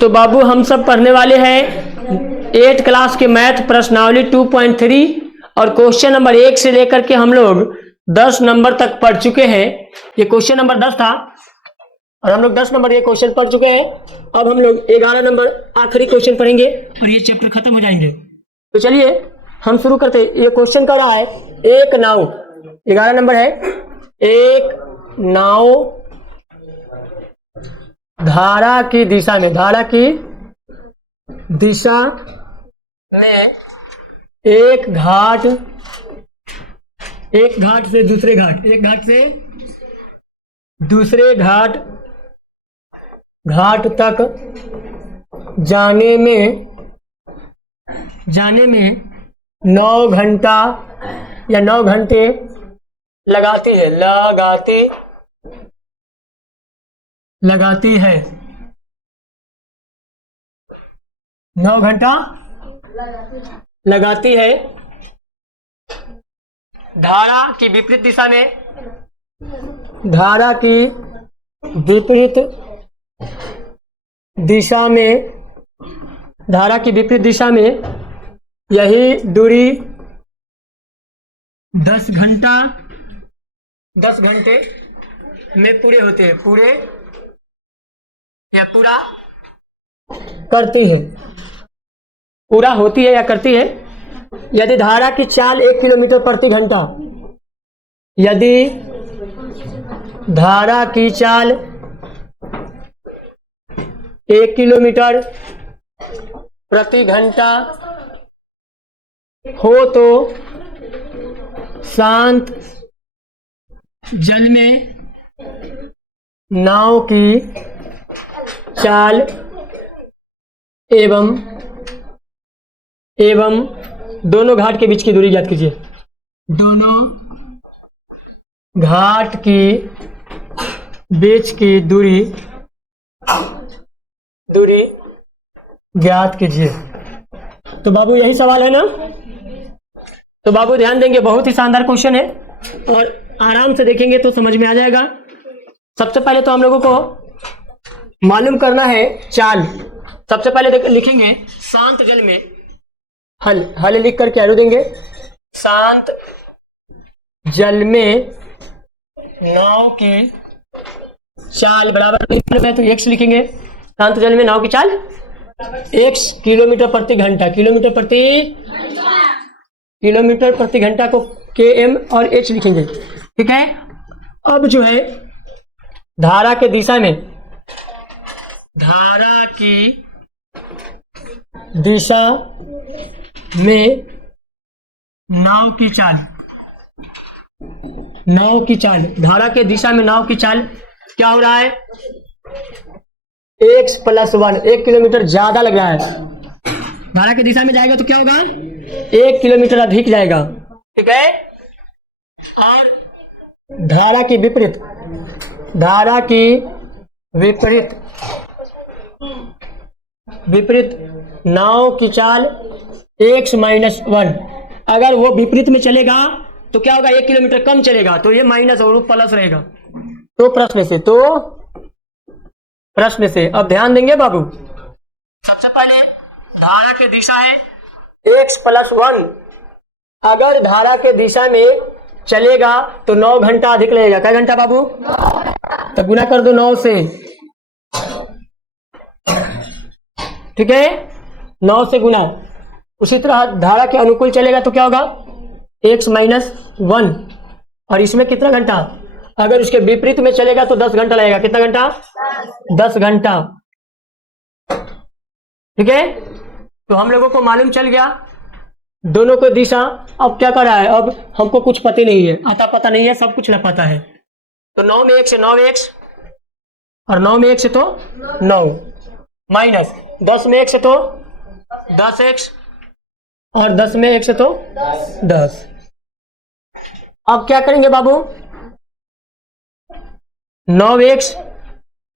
तो बाबू हम सब पढ़ने वाले हैं 8 क्लास के मैथ प्रश्नावली 2.3 और क्वेश्चन नंबर 1 से लेकर के हम लोग 10 नंबर तक पढ़ चुके हैं। ये क्वेश्चन नंबर 10 था और हम लोग 10 नंबर ये क्वेश्चन पढ़ चुके हैं। अब हम लोग 11 नंबर आखिरी क्वेश्चन पढ़ेंगे और ये चैप्टर खत्म हो जाएंगे। तो चलिए हम शुरू करते हैं। ये क्वेश्चन कर रहा है एक नाव, 11 नंबर है। एक नाव धारा की दिशा में एक घाट से दूसरे घाट तक जाने में 9 घंटा या 9 घंटे लगाती है 9 घंटा लगाती है। धारा की विपरीत दिशा में यही दूरी 10 घंटे में पूरा होती है या करती है। यदि धारा की चाल 1 किलोमीटर प्रति घंटा, यदि धारा की चाल 1 किलोमीटर प्रति घंटा हो तो शांत जल में नाव की चाल एवं दोनों घाट के बीच की दूरी ज्ञात कीजिए। दोनों घाट की बीच की दूरी ज्ञात कीजिए। तो बाबू यही सवाल है ना। तो बाबू ध्यान देंगे, बहुत ही शानदार क्वेश्चन है और आराम से देखेंगे तो समझ में आ जाएगा। सबसे पहले तो हम लोगों को मालूम करना है चाल। सबसे पहले लिखेंगे शांत जल में हल लिख कर क्या देंगे। शांत जल में नाव की चाल बराबर में तो x लिखेंगे। शांत जल में नाव की चाल x किलोमीटर प्रति घंटा, किलोमीटर प्रति घंटा को km और h लिखेंगे। ठीक है। अब जो है धारा की दिशा में नाव की चाल, धारा के दिशा में नाव की चाल क्या हो रहा है। x + 1, 1 किलोमीटर ज्यादा लग रहा है। धारा की दिशा में जाएगा तो क्या होगा, 1 किलोमीटर अधिक जाएगा। ठीक है। और धारा की विपरीत नाव की चाल x - 1। अगर वो विपरीत में चलेगा तो क्या होगा, 1 किलोमीटर कम चलेगा तो ये माइनस और प्लस रहेगा। तो प्रश्न से अब ध्यान देंगे बाबू। सबसे पहले धारा की दिशा है x + 1। अगर धारा के दिशा में चलेगा तो 9 घंटा अधिक लगेगा। क्या घंटा बाबू, तो गुना कर दो 9 से। ठीक है, 9 से गुना। उसी तरह धारा के अनुकूल चलेगा तो क्या होगा, x - 1। और इसमें कितना घंटा, अगर उसके विपरीत में चलेगा तो 10 घंटा लगेगा। कितना घंटा, 10 घंटा। ठीक है। तो हम लोगों को मालूम चल गया दोनों को दिशा। अब क्या कर रहा है, अब हमको कुछ पता नहीं है, आता पता नहीं है, सब कुछ ना पता है। तो 9 में 1 से 9x और 9 में 1 से तो 9 माइनस 10 में 1 से तो 10x और 10 में 1 से तो 10। अब क्या करेंगे बाबू, 9x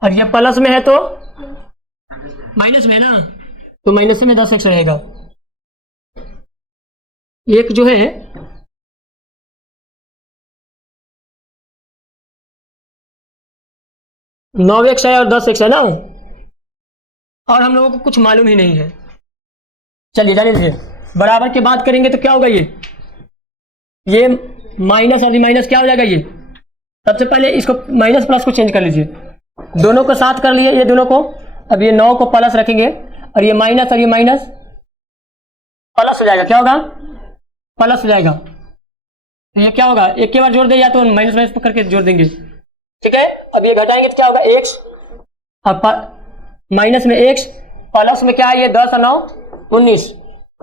और ये प्लस में है तो माइनस में ना, तो माइनस में 10x रहेगा। एक जो है 9x है और 10x है ना, और हम लोगों को कुछ मालूम ही नहीं है। चलिए जाने दीजिए। बराबर के बात करेंगे तो क्या होगा, ये माइनस और ये माइनस क्या हो जाएगा, ये सबसे पहले इसको माइनस प्लस को चेंज कर लीजिए, दोनों को साथ कर लिए ये दोनों को। अब ये 9 को प्लस रखेंगे और ये माइनस और ये माइनस प्लस हो जाएगा, क्या होगा, प्लस हो जाएगा। तो ये क्या होगा, एक के बार जोड़ दे या तो माइनस माइनस करके जोड़ देंगे, ठीक है। अब ये घटाएंगे तो क्या होगा, x, अब माइनस में x, प्लस में क्या है ये 10 और 9 19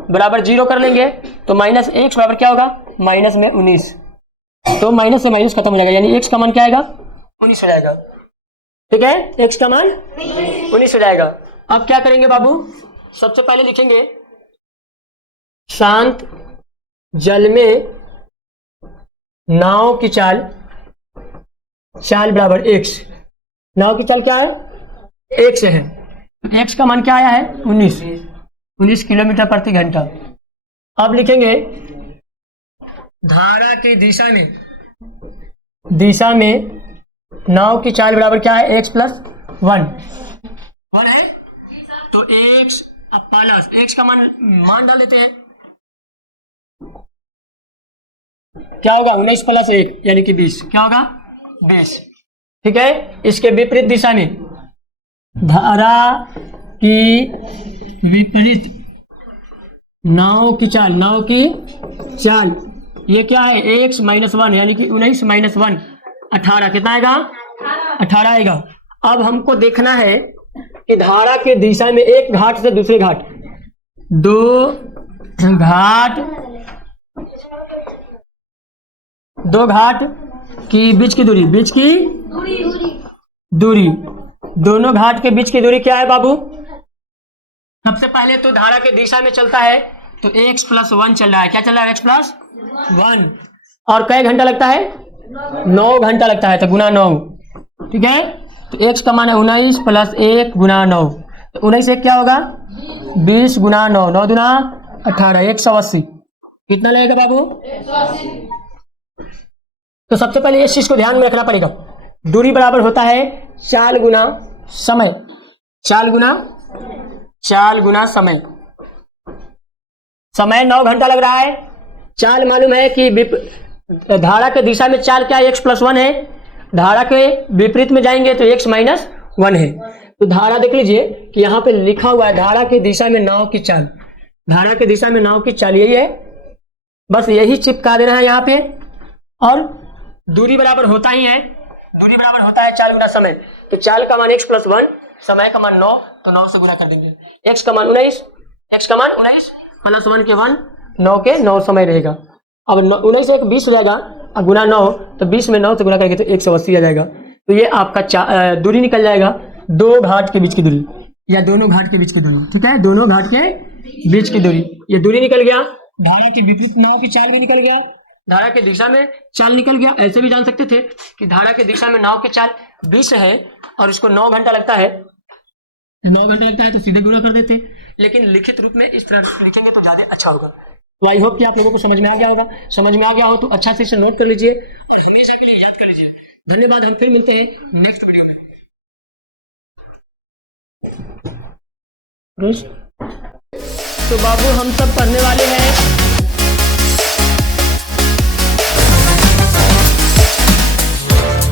बराबर 0 कर लेंगे तो माइनस x बराबर क्या होगा, माइनस में 19। तो माइनस से माइनस खत्म हो जाएगा, यानी x का मान क्या आएगा, 19 हो जाएगा, ठीक है। x का मान 19 हो जाएगा। अब क्या करेंगे बाबू, सबसे पहले लिखेंगे शांत जल में नाव की चाल, चाल बराबर x, नाव की चाल क्या है, x है, x का मान क्या आया है 19 किलोमीटर प्रति घंटा। अब लिखेंगे धारा की दिशा में नाव की चाल बराबर क्या है, x प्लस 1 है, तो x प्लस x का मान डाल देते हैं, क्या होगा 19 प्लस 1 यानी कि 20, क्या होगा 20, ठीक है। इसके विपरीत दिशा में धारा की विपरीत नाव की चाल ये क्या है, x माइनस 1 यानी कि 19 माइनस 1 18, कितना आएगा 18 आएगा। अब हमको देखना है कि धारा के दिशा में एक घाट से दूसरे घाट, दो घाट की बीच की दूरी, दोनों घाट के बीच की दूरी क्या है बाबू, सबसे पहले तो धारा के दिशा में चलता है तो x प्लस 1 चल रहा है, क्या चल रहा है x प्लस 1, और कई घंटा लगता है 9 घंटा लगता है, तो गुना 9, ठीक है। तो x का मान है 19 प्लस 1 गुना 9, तो 19 एक क्या होगा 20 गुना 9, 9 दुना 18, 180, कितना लगेगा बाबू 180। तो सबसे पहले इस चीज को ध्यान में रखना पड़ेगा, दूरी बराबर होता है चाल गुना समय, चाल गुना समय 9 घंटा लग रहा है, चाल मालूम है कि धारा के दिशा में चाल क्या है, x प्लस 1 है, धारा के विपरीत में जाएंगे तो x माइनस 1 है। तो धारा देख लीजिए कि यहाँ पे लिखा हुआ है धारा की दिशा में नाव की चाल, धारा की दिशा में नाव की चाल यही है, बस यही चिपका देना है यहाँ पे। और दूरी बराबर होता ही है, दूरी बराबर होता है चाल गुना समय, तो चाल का मान x प्लस 1, समय का मान 9, तो 9 से गुना कर देंगे, x का मान 19 प्लस 1 के 1, 9 के 9 समय रहेगा। अब 19 एक 20 हो जाएगा, अब गुना 9, तो 20 में 9 से गुना करेंगे तो 180 आ जाएगा। तो ये आपका दूरी निकल जाएगा, दो घाट के बीच की दूरी या दोनों घाट के बीच की दूरी, ठीक है, दोनों घाट के बीच की दूरी, ये दूरी निकल गया। धारा के विपरीत नाव की चाल भी निकल गया, धारा के दिशा में चाल निकल गया। ऐसे भी जान सकते थे कि धारा के दिशा में नाव की चाल 20 है और इसको 9 घंटा लगता है, 9 घंटा लगता है तो सीधे गुना कर देते, लेकिन लिखित रूप में इस तरह लिखेंगे तो ज्यादा अच्छा होगा। तो आई होप कि आप लोगों को समझ में आ गया होगा, समझ में आ गया हो तो अच्छा से इसे नोट कर लीजिए, हमेशा के लिए याद कर लीजिए। धन्यवाद, हम फिर मिलते हैं नेक्स्ट वीडियो में। तो बाबू हम सब पढ़ने वाले हैं